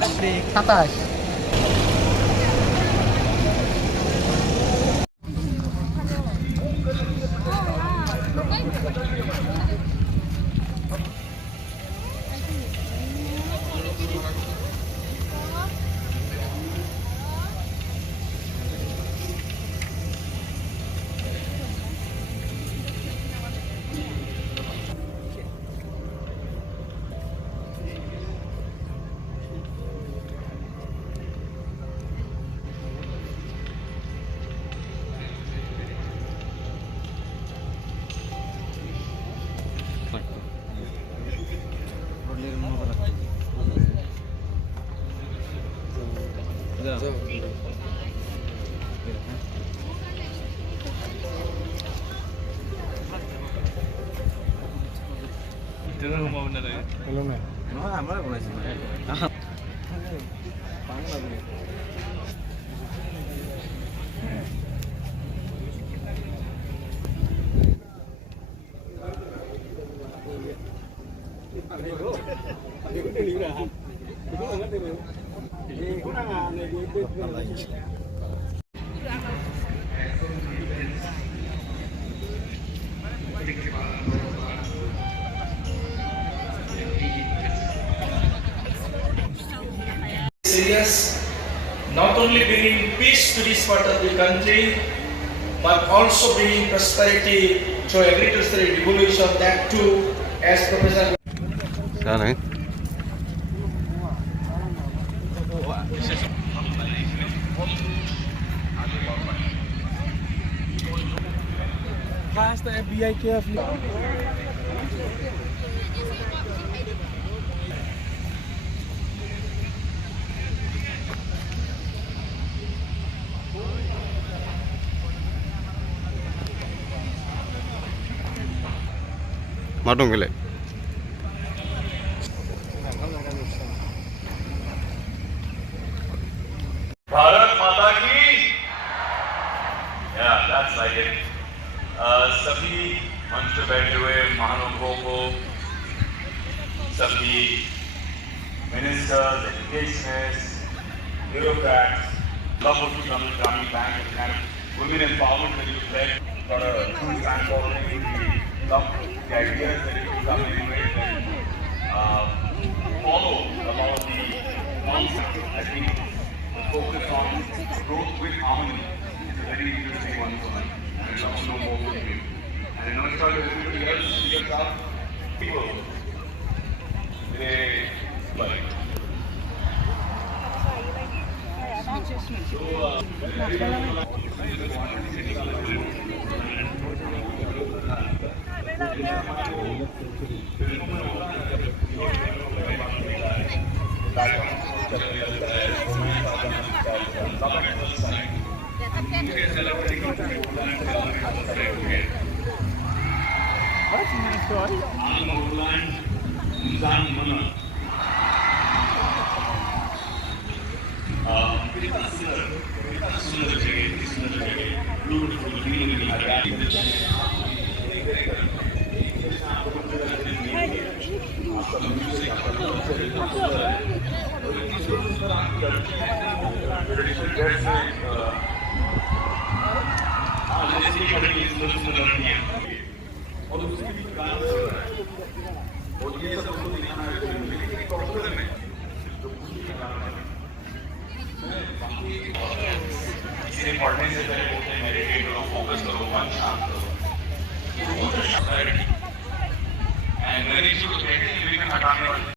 27। Belum ya? Serious, not only bringing peace to this part of the country, but also bringing prosperity through agricultural revolution. That too, as Professor. Fast the FBI carefully. Matong gile. Bharat माता की, yeah, that's like it. सभी मंच पे बैठे हुए महानुभावों को, सभी ministers, educationist, bureaucrats, love of Grameen Bank and kind of women empowerment that you led, got a huge fan following. We love the ideas that you come in with and follow about the concept. I think the focus on growth with harmony is a very interesting one for me. And I'd love to know more from you. And I know it's not everybody else figures out people. They like. और उसके भी गाना और ये सब उसको दिखाना है कि प्रॉपर में जो कुछ भी गाना है बाकी इसे पढ़ने से पहले बोलते हैं मेडिटेट करो, फोकस करो, मन शांत करो, एंड वेरी शुड हटाने वाले